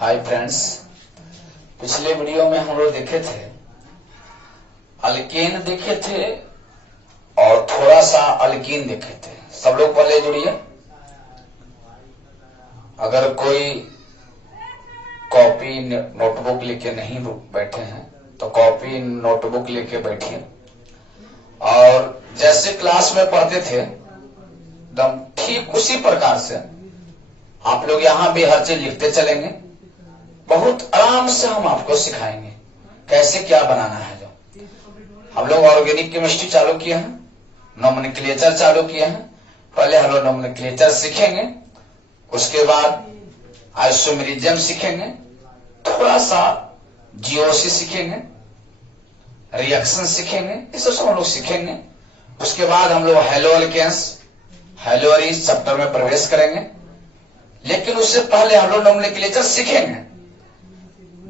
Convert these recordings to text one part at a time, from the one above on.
Hi friends, पिछले video में हम लोग देखे थे अल्केन देखे थे और थोड़ा सा अल्कीन देखे थे। सब लोग पहले जुड़िए। अगर कोई कॉपी नोटबुक लेके नहीं बैठे हैं तो कॉपी नोटबुक लेके बैठिए और जैसे क्लास में पढ़ते थे एकदम ठीक उसी प्रकार से आप लोग यहाँ भी हर चीज लिखते चलेंगे। बहुत आराम से हम आपको सिखाएंगे कैसे क्या बनाना है। जो हम लोग ऑर्गेनिक केमिस्ट्री चालू किए हैं, नोमेनक्लेचर चालू किए हैं। पहले हम लोग नोमेनक्लेचर सीखेंगे, उसके बाद आइसोमेरिज्म सीखेंगे, थोड़ा सा जीओसी सीखेंगे, रिएक्शन सीखेंगे, ये सब हम लोग सीखेंगे। उसके बाद हम लोग हेलोअल्केन्स हेलोअरीज चैप्टर में प्रवेश करेंगे। लेकिन उससे पहले हम लोग नोमेनक्लेचर सीखेंगे।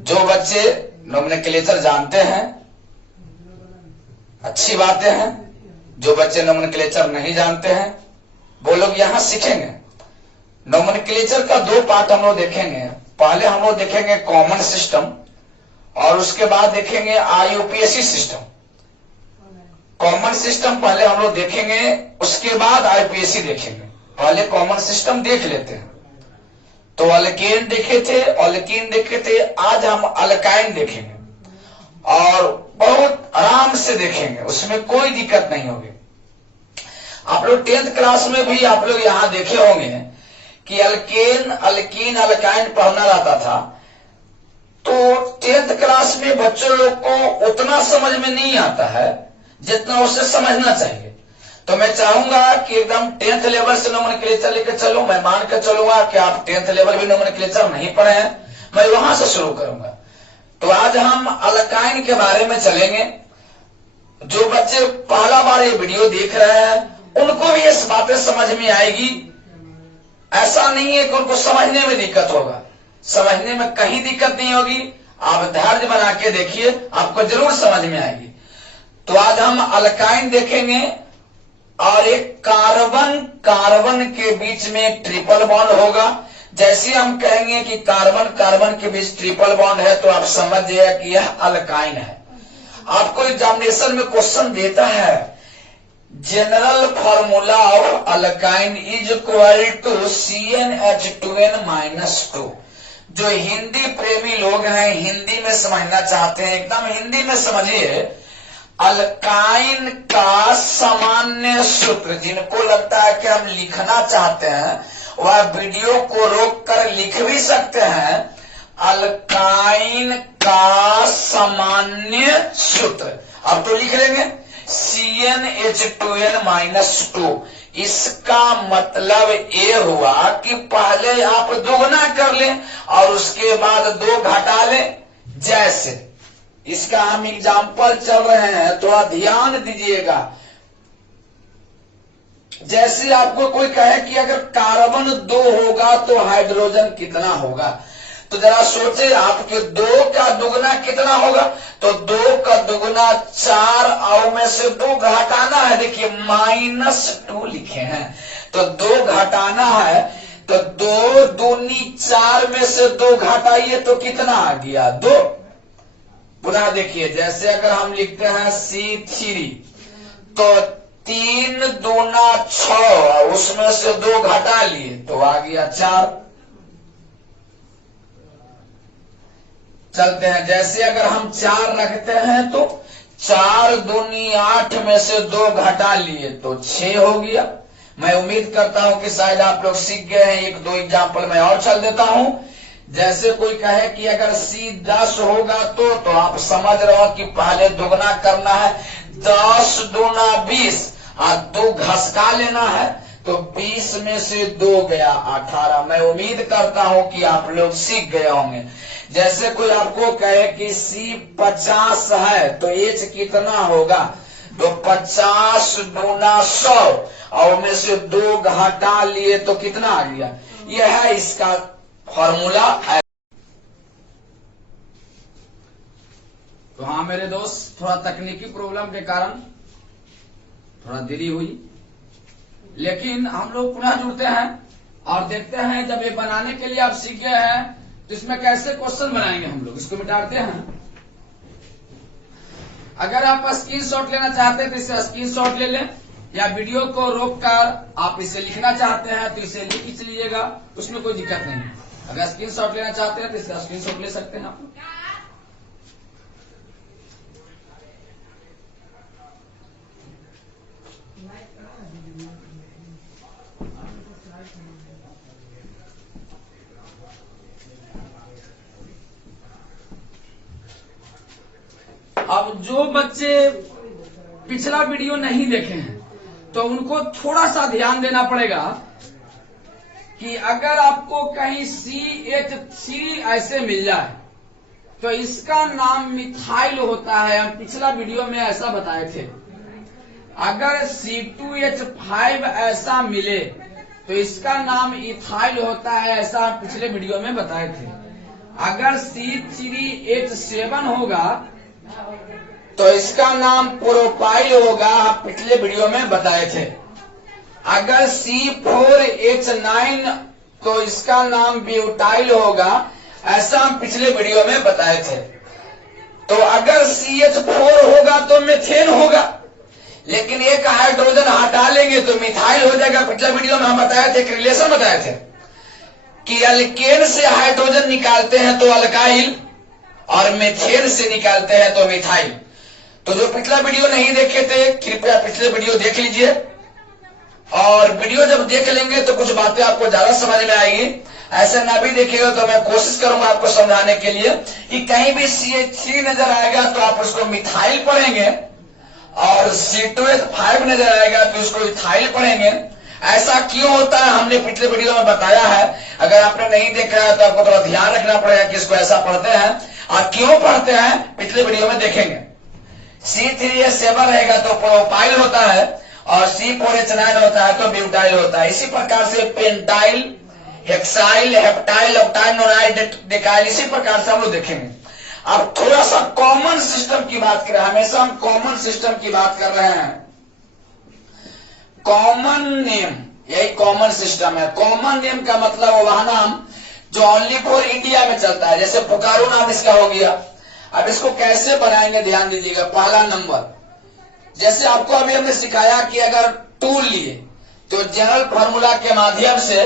जो बच्चे नोमेनक्लेचर जानते हैं अच्छी बातें हैं, जो बच्चे नोमेनक्लेचर नहीं जानते हैं वो लोग यहां सीखेंगे। नोमेनक्लेचर का दो पार्ट हम लोग देखेंगे। पहले हम लोग देखेंगे कॉमन सिस्टम और उसके बाद देखेंगे आईयूपीएसी सिस्टम। कॉमन सिस्टम पहले हम लोग देखेंगे, उसके बाद आईयूपीएसी देखेंगे। पहले कॉमन सिस्टम देख लेते हैं। तो अल्केन देखे थे, अल्कीन देखे थे, आज हम अल्काइन देखेंगे और बहुत आराम से देखेंगे, उसमें कोई दिक्कत नहीं होगी। आप लोग 10th क्लास में भी आप लोग यहां देखे होंगे कि अल्केन, अल्कीन, अल्काइन पढ़ना रहता था। तो 10th क्लास में बच्चों लोग को उतना समझ में नहीं आता है जितना उसे समझना चाहिए। तो मैं चाहूंगा कि एकदम 10th लेवल से नोमेनक्लेचर लेकर चलो। मैं मान कर चलूंगा कि आप 10th लेवल भी नोमेनक्लेचर नहीं पढ़े हैं, मैं वहां से शुरू करूंगा। तो आज हम अल्काइन के बारे में चलेंगे। जो बच्चे पहला बार ये वीडियो देख रहे हैं उनको भी ये बातें समझ में आएगी। ऐसा नहीं है कि उनको समझने में दिक्कत होगा, समझने में कहीं दिक्कत नहीं होगी। आप धैर्य बना के देखिए, आपको जरूर समझ में आएगी। तो आज हम अल्काइन देखेंगे और एक कार्बन कार्बन के बीच में एक ट्रिपल बॉन्ड होगा। जैसे हम कहेंगे कि कार्बन कार्बन के बीच ट्रिपल बॉन्ड है तो आप समझ जाइए कि यह अल्काइन है। आपको एग्जामिनेशन में क्वेश्चन देता है general formula of alkyne is equal to CnH2n-2। जो हिंदी प्रेमी लोग हैं, हिंदी में समझना चाहते हैं, एकदम हिंदी में समझिए। अल्काइन का सामान्य सूत्र, जिनको लगता है कि हम लिखना चाहते हैं वह वीडियो को रोक कर लिख भी सकते हैं। अल्काइन का सामान्य सूत्र अब तो लिख लेंगे CnH2n-2। इसका मतलब ये हुआ कि पहले आप दोगुना कर लें और उसके बाद 2 घटा लें। जैसे इसका हम एग्जाम्पल चल रहे हैं, थोड़ा ध्यान दीजिएगा। जैसे आपको कोई कहे कि अगर कार्बन 2 होगा तो हाइड्रोजन कितना होगा, तो जरा सोचे आपके 2 का दुगना कितना होगा। तो 2 का दुगना 4 और में से 2 घटाना है। देखिए -2 लिखे हैं तो 2 घटाना है। तो 2 दूनी 4 में से 2 घटाइए तो कितना आ गया 2। पुनः देखिए, जैसे अगर हम लिखते हैं C3 तो 3 दूना 6, उसमें से 2 घटा लिए तो आ गया 4। चलते हैं, जैसे अगर हम 4 रखते हैं तो 4 दूनी 8 में से 2 घटा लिए तो 6 हो गया। मैं उम्मीद करता हूं कि शायद आप लोग सीख गए हैं। 1-2 एग्जाम्पल मैं और चल देता हूं। जैसे कोई कहे कि अगर C10 होगा तो आप समझ रहे हो कि पहले दुगना करना है। 10 दूना 20 और 2 घसका लेना है तो 20 में से 2 गया 18। मैं उम्मीद करता हूं कि आप लोग सीख गए होंगे। जैसे कोई आपको कहे कि C50 है तो H कितना होगा, तो 50 दूना 100 और में से 2 घटा लिए तो कितना आ गया। यह है इसका फॉर्मूला है। तो हाँ मेरे दोस्त, थोड़ा तकनीकी प्रॉब्लम के कारण थोड़ा देरी हुई, लेकिन हम लोग पुनः जुड़ते हैं और देखते हैं। जब ये बनाने के लिए आप सीख गए हैं तो इसमें कैसे क्वेश्चन बनाएंगे हम लोग, इसको मिटाते हैं। अगर आप स्क्रीनशॉट लेना चाहते हैं तो इसे स्क्रीनशॉट ले लें, या वीडियो को रोककर आप इसे लिखना चाहते हैं तो इसे लिख लीजिएगा, उसमें कोई दिक्कत नहीं। अगर स्क्रीनशॉट लेना चाहते हैं तो इसका स्क्रीनशॉट ले सकते हैं आप। अब जो बच्चे पिछला वीडियो नहीं देखे हैं तो उनको थोड़ा सा ध्यान देना पड़ेगा कि अगर आपको कहीं CH3 ऐसे मिल जाए तो इसका नाम मिथाइल होता है। हम पिछला वीडियो में ऐसा बताए थे। अगर C2H5 ऐसा मिले तो इसका नाम इथाइल होता है, ऐसा हम पिछले वीडियो में बताए थे। अगर C3H7 होगा तो इसका नाम प्रोपाइल होगा, हम पिछले वीडियो में बताए थे। अगर C4H9 तो इसका नाम ब्यूटाइल होगा, ऐसा हम पिछले वीडियो में बताए थे। तो अगर CH4 होगा तो मीथेन होगा, लेकिन एक हाइड्रोजन हटा लेंगे तो मिथाइल हो जाएगा। पिछले वीडियो में हम बताए थे, एक रिलेशन बताए थे कि अल्केन से हाइड्रोजन निकालते हैं तो अल्काइल और मीथेन से निकालते हैं तो मिथाइल। तो जो पिछला वीडियो नहीं देखे थे कृपया पिछले वीडियो देख लीजिए, और वीडियो जब देख लेंगे तो कुछ बातें आपको ज्यादा समझ में आएगी। ऐसे ना भी देखेगा तो मैं कोशिश करूंगा आपको समझाने के लिए कि कहीं भी CH3 नजर आएगा तो आप उसको मिथाइल पढ़ेंगे, और C2H5 नजर आएगा तो उसको इथाइल पढ़ेंगे। ऐसा क्यों होता है हमने पिछले वीडियो में बताया है। अगर आपने नहीं देखा है तो आपको थोड़ा ध्यान रखना पड़ेगा कि इसको ऐसा पढ़ते हैं और क्यों पढ़ते हैं, पिछले वीडियो में देखेंगे। C3H7 रहेगा तो प्रोपाइल होता है, और C4H9 होता है तो ब्यूटाइल होता है। इसी प्रकार से pentyl, hexyl, heptyl, octyl, nonyl, डेकाइल, इसी प्रकार से हम लोग देखेंगे। अब थोड़ा सा कॉमन सिस्टम की बात करें, हमेशा हम कॉमन सिस्टम की बात कर रहे हैं। कॉमन नेम, यही कॉमन सिस्टम है। कॉमन नेम का मतलब वह नाम जो ओनली फॉर इंडिया में चलता है, जैसे पुकारो नाम इसका हो गया। अब इसको कैसे बनाएंगे ध्यान दीजिएगा। पहला नंबर, जैसे आपको अभी हमने सिखाया कि अगर 2 लिए तो जनरल फार्मूला के माध्यम से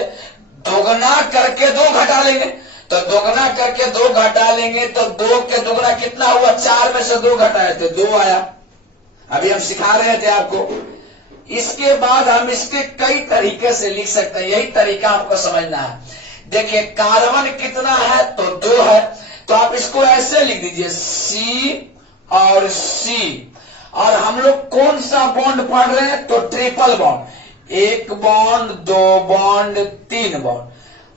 दोगुना करके 2 घटा लेंगे, तो दोगुना करके 2 घटा लेंगे तो 2 के दोगुना कितना हुआ, 4 में से 2 घटाए थे 2 आया। अभी हम सिखा रहे थे आपको। इसके बाद हम इसके कई तरीके से लिख सकते हैं, यही तरीका आपको समझना है। देखिए कार्बन कितना है तो 2 है, तो आप इसको ऐसे लिख दीजिए C और C, और हम लोग कौन सा बॉन्ड पढ़ रहे हैं तो triple bond, 1 bond 2 bond 3 bond.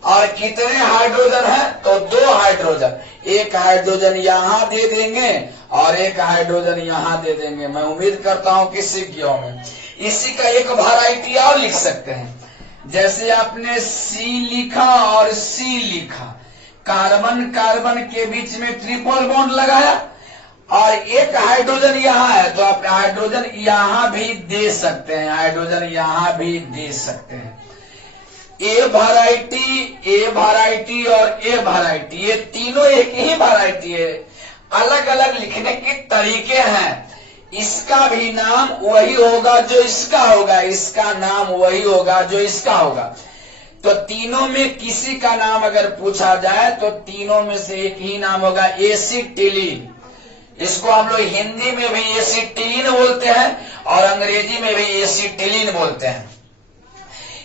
और कितने हाइड्रोजन है तो 2 हाइड्रोजन, 1 हाइड्रोजन यहां दे देंगे और 1 हाइड्रोजन यहां दे देंगे। मैं उम्मीद करता हूं कि सीख गया हूं। मैं इसी का एक वैरायटी और लिख सकते हैं, जैसे आपने C लिखा और C लिखा, कार्बन कार्बन के बीच में ट्रिपल बॉन्ड लगाया और 1 हाइड्रोजन यहाँ है तो आप हाइड्रोजन यहां भी दे सकते हैं, हाइड्रोजन यहां भी दे सकते हैं। ए वैरायटी और ए वैरायटी, ये तीनों एक ही वैरायटी है, अलग अलग लिखने के तरीके हैं। इसका भी नाम वही होगा जो इसका होगा, इसका नाम वही होगा जो इसका होगा। तो तीनों में किसी का नाम अगर पूछा जाए तो तीनों में से एक ही नाम होगा, एसिटिलीन। इसको हम लोग हिंदी में भी एसिटिलीन बोलते हैं और अंग्रेजी में भी एसिटिलीन बोलते हैं।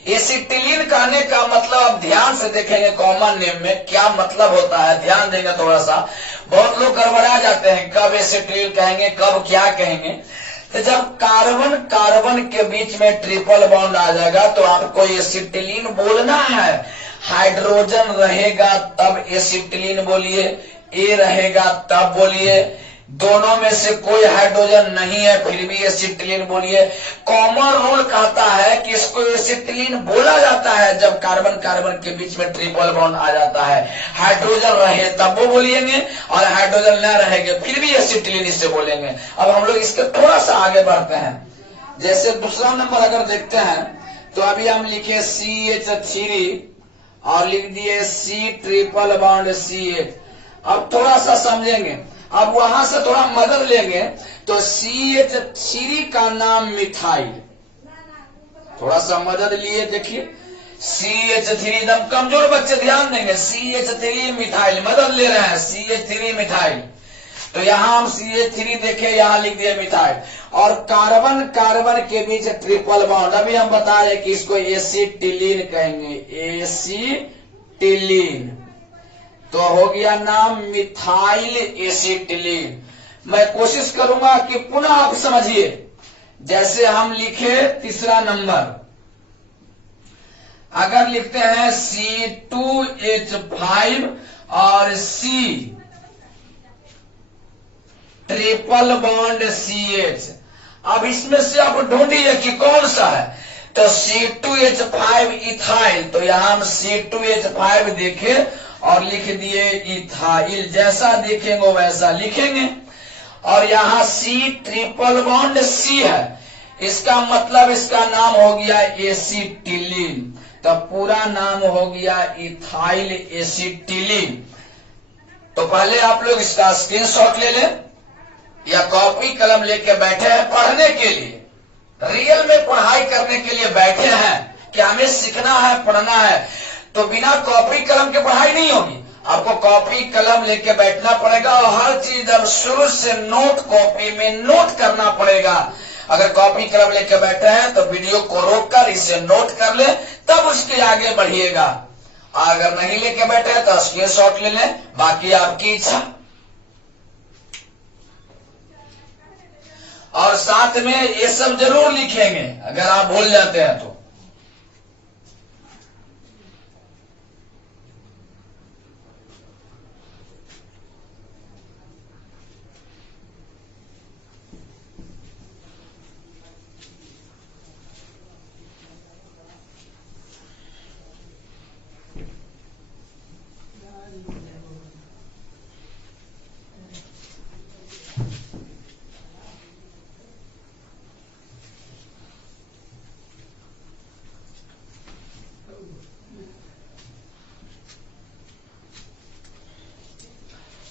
एसिटिलीन कहने का मतलब आप ध्यान से देखेंगे कॉमन नेम में क्या मतलब होता है, ध्यान देंगे थोड़ा सा। बहुत लोग गड़बड़ा जाते हैं, कब एसिटिलीन कहेंगे कब क्या कहेंगे। तो जब कार्बन कार्बन के बीच में ट्रिपल बॉन्ड आ जाएगा तो आपको एसिटिलीन बोलना है। हाइड्रोजन रहेगा तब एसिटिलीन बोलिए, ए रहेगा तब बोलिए, दोनों में से कोई हाइड्रोजन नहीं है फिर भी एसिटिलीन बोलिए। कॉमन रूल कहता है कि इसको एसिटिलीन बोला जाता है जब कार्बन कार्बन के बीच में ट्रिपल बॉन्ड आ जाता है। हाइड्रोजन रहे तब वो बोलेंगे और हाइड्रोजन न रहेंगे फिर भी एसिटिलीन इससे बोलेंगे। अब हम लोग इसके थोड़ा सा आगे बढ़ते हैं। जैसे दूसरा नंबर अगर देखते हैं तो अभी हम लिखे CH3 और लिख दिए सी ट्रिपल बॉन्ड CH। अब थोड़ा सा समझेंगे, अब वहां से थोड़ा मदद लेंगे तो CH3 का नाम मिथाइल, थोड़ा सा मदद लिए देखिए CH3 एकदम कमजोर बच्चे ध्यान देंगे, CH3 मिथाइल मदद ले रहे हैं, CH3 मिथाइल। तो यहां हम CH3 देखे, यहां लिख दिए मिथाइल। और कार्बन कार्बन के बीच ट्रिपल बॉन्ड, अभी हम बता रहे कि इसको एसिटिलीन कहेंगे, एसिटिलीन। तो हो गया नाम मिथाइल एसिटिलीन। मैं कोशिश करूंगा कि पुनः आप समझिए, जैसे हम लिखे तीसरा नंबर, अगर लिखते हैं C2H5 और C ट्रिपल बॉन्ड CH। अब इसमें से आप ढूंढिए कि कौन सा है। तो C2H5 इथाइल, तो यहां हम C2H5 देखे और लिख दिए इथाइल, जैसा देखेंगे वैसा लिखेंगे। और यहाँ C ट्रिपल बॉन्ड C है, इसका मतलब इसका नाम हो गया एसिटिलीन, तो पूरा नाम हो गया इथाइल एसिटिलीन। तो पहले आप लोग इसका स्क्रीनशॉट ले लें या कॉपी कलम लेके बैठे हैं पढ़ने के लिए, रियल में पढ़ाई करने के लिए बैठे हैं कि हमें सीखना है, पढ़ना है, तो बिना कॉपी कलम के पढ़ाई नहीं होगी। आपको कॉपी कलम लेके बैठना पड़ेगा और हर चीज अब शुरू से नोट कॉपी में नोट करना पड़ेगा। अगर कॉपी कलम लेके बैठे हैं तो वीडियो को रोककर इसे नोट कर ले, तब उसके आगे बढ़िएगा। अगर नहीं लेके बैठे हैं तो स्क्रीनशॉट ले लें, बाकी आपकी इच्छा। और साथ में ये सब जरूर लिखेंगे अगर आप भूल जाते हैं तो।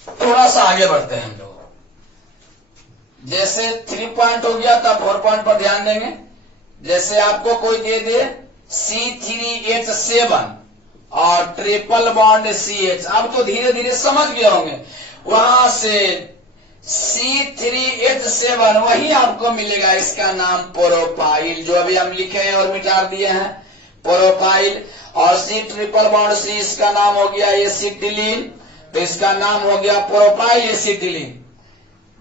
थोड़ा सा आगे बढ़ते हैं हम लोग। जैसे 3 पॉइंट हो गया तो 4 पॉइंट पर ध्यान देंगे। जैसे आपको कोई दे दे C3H7 और ट्रिपल बॉन्ड CH, अब तो धीरे धीरे समझ गए होंगे। वहां से C3H7 वही आपको मिलेगा, इसका नाम प्रोपाइल, जो अभी हम लिखे हैं और मिटा दिए हैं, प्रोपाइल। और C ट्रिपल बॉन्ड C, इसका नाम हो गया एसिटिलीन, तो इसका नाम हो गया प्रोपाइल एसिटिलीन।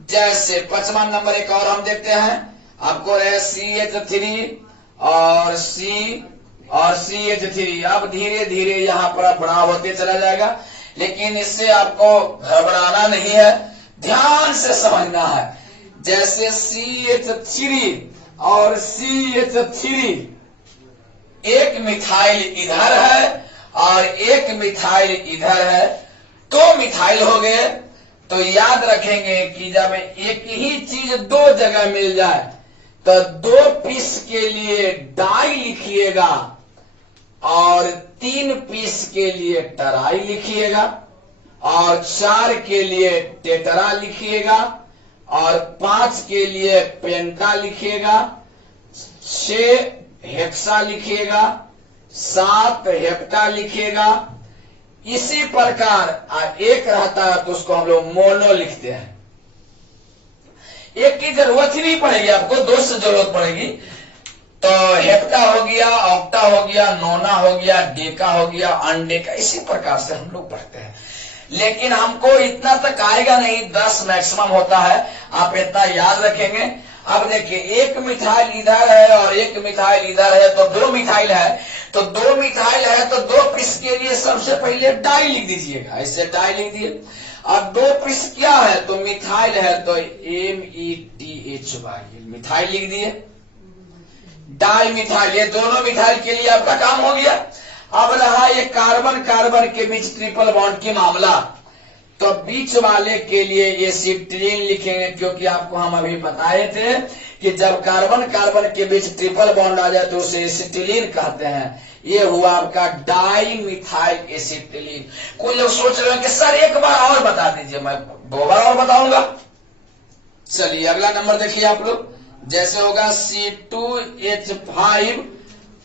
जैसे 5वां नंबर एक और हम देखते हैं, आपको रहे CH3 और CH3। अब धीरे धीरे यहाँ पर बढ़ाव होते चला जाएगा, लेकिन इससे आपको घबराना नहीं है, ध्यान से समझना है। जैसे CH3 और CH3, एक मिथाइल इधर है और एक मिथाइल इधर है, तो मिथाइल हो गए। तो याद रखेंगे कि जब एक ही चीज 2 जगह मिल जाए तो 2 पीस के लिए डाई लिखिएगा और 3 पीस के लिए टराई लिखिएगा और 4 के लिए टेटरा लिखिएगा और 5 के लिए पेंटा लिखिएगा, 6 हेक्सा लिखिएगा, 7 हेप्टा लिखिएगा। इसी प्रकार एक रहता है तो उसको हम लोग मोनो लिखते हैं। एक की जरूरत ही नहीं पड़ेगी आपको, 2 से जरूरत पड़ेगी। तो हेप्टा हो गया, ऑक्टा हो गया, नोना हो गया, डेका हो गया, अनडेका, इसी प्रकार से हम लोग पढ़ते हैं। लेकिन हमको इतना तक आएगा नहीं, 10 मैक्सिमम होता है, आप इतना याद रखेंगे। अब देखिए, एक मिथाइल इधर है और एक मिथाइल इधर है, तो 2 मिथाइल है। तो 2 मिथाइल है तो 2 पीस के लिए सबसे पहले डाई लिख दीजिएगा, ऐसे डाई लिख दिए। अब 2 पीस क्या है, तो मिथाइल है तो METHY, मिथाइल लिख दिए। डाई मिथाइल, ये दोनों मिथाइल के लिए आपका काम हो गया। अब रहा ये कार्बन कार्बन के बीच ट्रिपल बॉन्ड की मामला, तो बीच वाले के लिए एसिटिलीन लिखेंगे, क्योंकि आपको हम अभी बताए थे कि जब कार्बन कार्बन के बीच ट्रिपल बॉन्ड आ जाए तो उसे एसिटिलीन कहते हैं। ये हुआ आपका डाई मिथाइल एसिटिलीन। कोई लोग सोच रहे हैं कि सर एक बार और बता दीजिए, मैं 2 बार और बताऊंगा। चलिए अगला नंबर देखिए आप लोग, जैसे होगा C2H5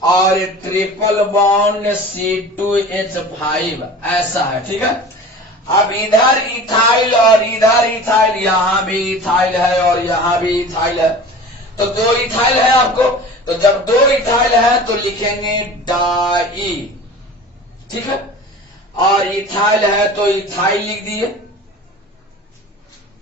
और ट्रिपल बॉन्ड C2H5 ऐसा है, ठीक है। अब इधर इथाइल और इधर इथाइल, यहां भी इथाइल है और यहां भी इथाइल है, तो 2 इथाइल है आपको। तो जब 2 इथाइल है तो लिखेंगे डाई, ठीक है। और इथाइल है तो इथाइल लिख दिए,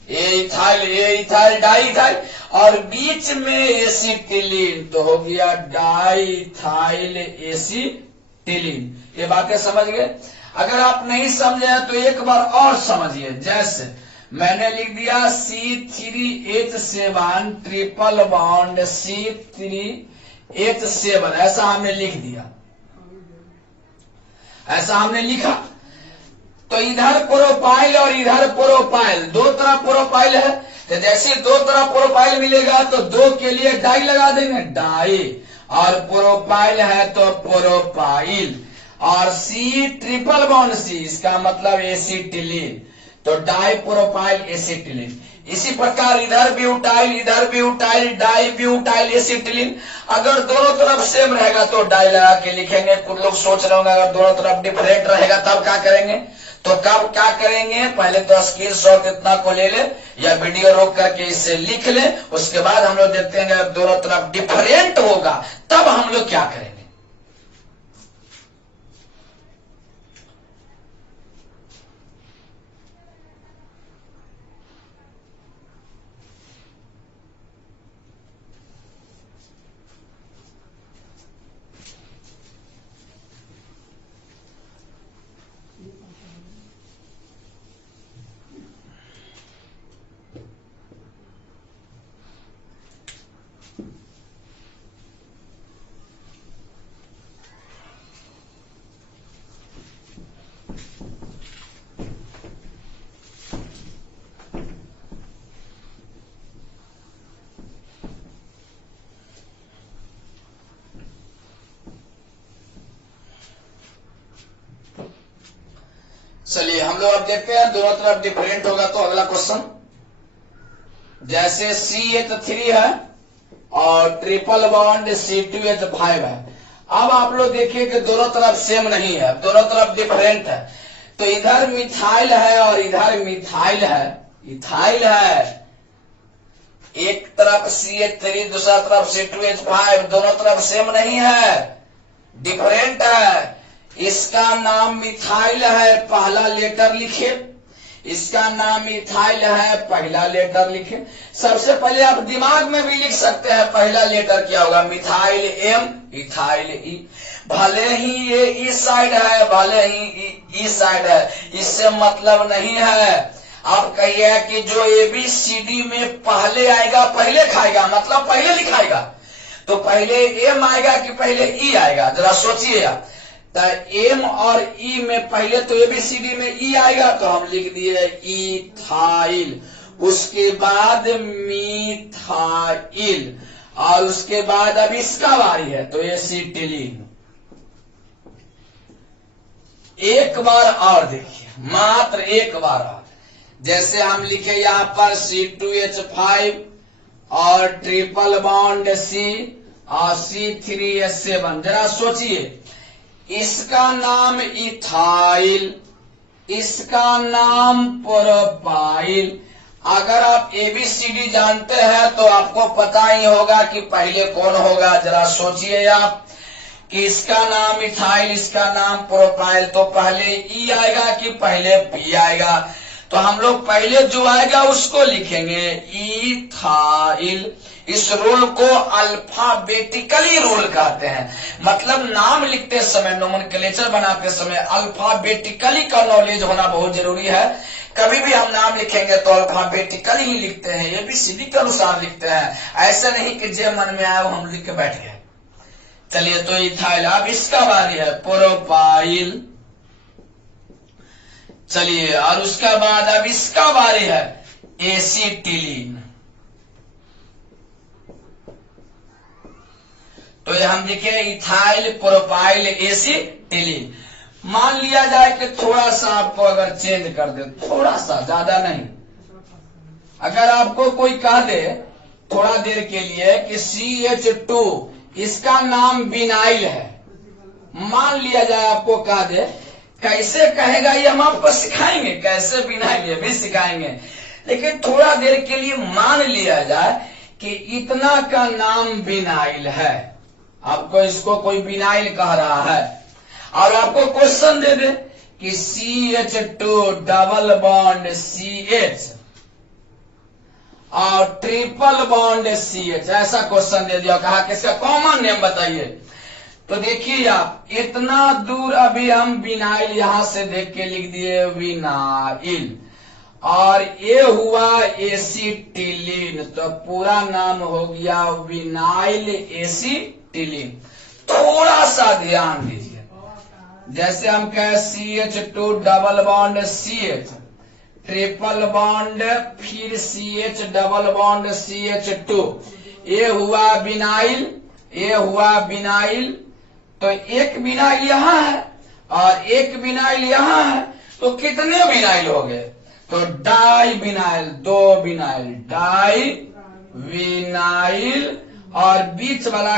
ये इथाइल डाई इथाइल, और बीच में एसिटिलीन तो हो गया डाई इथाइल एसिटिलीन। ये बातें समझ गए। अगर आप नहीं समझे तो एक बार और समझिए। जैसे मैंने लिख दिया C3H7 ट्रिपल बॉन्ड C3H7, ऐसा हमने लिख दिया, ऐसा हमने लिखा। तो इधर प्रोपाइल और इधर प्रोपाइल, 2 तरफ प्रोपाइल है, तो जैसे 2 तरफ प्रोपाइल मिलेगा तो 2 के लिए डाई लगा देंगे, डाई, और प्रोपाइल है तो प्रोपाइल, और C ट्रिपल बॉन्ड C, इसका मतलब एसिटिलीन, तो डाई प्रोपाइल एसिटिलीन। इसी प्रकार इधर ब्यूटाइल डाई ब्यूटाइल एसिटिलीन। अगर दोनों तरफ सेम रहेगा तो डाई लगा के लिखेंगे। कुछ लोग सोच रहे होंगे अगर दोनों तरफ डिफरेंट रहेगा तब क्या करेंगे, तो कब क्या करेंगे, पहले तो स्क्रीन शॉट इतना को ले ले या वीडियो रोक करके इसे लिख ले, उसके बाद हम लोग देखते हैं अगर दोनों तरफ डिफरेंट होगा तब हम लोग क्या करेंगे। चलिए हम लोग अब देखते हैं दोनों तरफ डिफरेंट होगा तो अगला क्वेश्चन। जैसे CH3 है और ट्रिपल बॉन्ड C2H5 है। अब आप लोग देखिए कि दोनों तरफ सेम नहीं है, दोनों तरफ डिफरेंट है। तो इधर मिथाइल है और इधर मिथाइल है, इथाइल है। एक तरफ CH3 दूसरा तरफ C2H5, दोनों तरफ सेम नहीं है, डिफरेंट है। इसका नाम मिथाइल है, पहला लेटर लिखे। इसका नाम मिथाइल है, पहला लेटर लिखे। सबसे पहले आप दिमाग में भी लिख सकते हैं पहला लेटर क्या होगा, मिथाइल M, इथाइल E। भले ही ये इस साइड है, भले ही इस साइड है, इससे मतलब नहीं है। आप कहिए कि जो ABCD में पहले आएगा पहले खाएगा, मतलब पहले लिखाएगा, तो पहले M आएगा कि पहले E आएगा, जरा सोचिए। M और E में पहले तो ABCD में E आएगा, तो हम लिख दिए इथाइल, उसके बाद मिथाइल, और उसके बाद अब इसका बारी है तो एसिटिलीन। एक बार और देखिए, मात्र एक बार और। जैसे हम लिखे यहां पर C2H5 और ट्रिपल बॉन्ड C और C3H7, जरा सोचिए। इसका नाम इथाइल, इसका नाम प्रोपाइल। अगर आप ABCD जानते हैं तो आपको पता ही होगा कि पहले कौन होगा। जरा सोचिए आप कि इसका नाम इथाइल, इसका नाम प्रोपाइल, तो पहले E आएगा कि पहले P आएगा। तो हम लोग पहले जो आएगा उसको लिखेंगे इथाइल। इस रूल को अल्फाबेटिकली रूल कहते हैं, मतलब नाम लिखते समय, नोमेनक्लेचर बनाते समय अल्फाबेटिकली का नॉलेज होना बहुत जरूरी है। कभी भी हम नाम लिखेंगे तो अल्फाबेटिकली ही लिखते हैं, ABCD के अनुसार लिखते हैं, ऐसा नहीं कि जो मन में आया वो हम लिख के बैठ गए। चलिए तो इथाइल, अब इसका बारी है प्रोपाइल। चलिए, और उसका बाद अब इसका बारी है एसिटिलीन। तो ये हम लिखे इथाइल प्रोपाइल एसिटिलीन। मान लिया जाए कि थोड़ा सा आपको अगर चेंज कर दे, थोड़ा सा, ज्यादा नहीं, अगर आपको कोई कह दे थोड़ा देर के लिए कि CH2 इसका नाम विनाइल है, मान लिया जाए आपको कह दे, कैसे कहेगा ये हम आपको सिखाएंगे, कैसे विनाइल ये भी सिखाएंगे, लेकिन थोड़ा देर के लिए मान लिया जाए कि इतना का नाम विनाइल है, आपको इसको कोई विनाइल कह रहा है और आपको क्वेश्चन दे दे कि CH2 डबल बॉन्ड CH और ट्रिपल बॉन्ड CH, ऐसा क्वेश्चन दे दिया, कहा कि इसका कॉमन नेम बताइए। तो देखिए आप, इतना दूर अभी हम विनाइल यहां से देख के लिख दिए विनाइल, और ये हुआ एसिटिलीन, तो पूरा नाम हो गया विनाइल एसिटिलीन। थोड़ा सा ध्यान दीजिए, जैसे हम कहे CH2 double bond CH, triple bond, फिर CH डबल बॉन्ड CH2, ये हुआ विनाइल, ये हुआ विनाइल। तो एक विनाइल यहाँ है और एक विनाइल यहाँ है, तो कितने विनाइल हो गए? तो डाई विनाइल, दो विनाइल, डाई विनाइल, और बीच वाला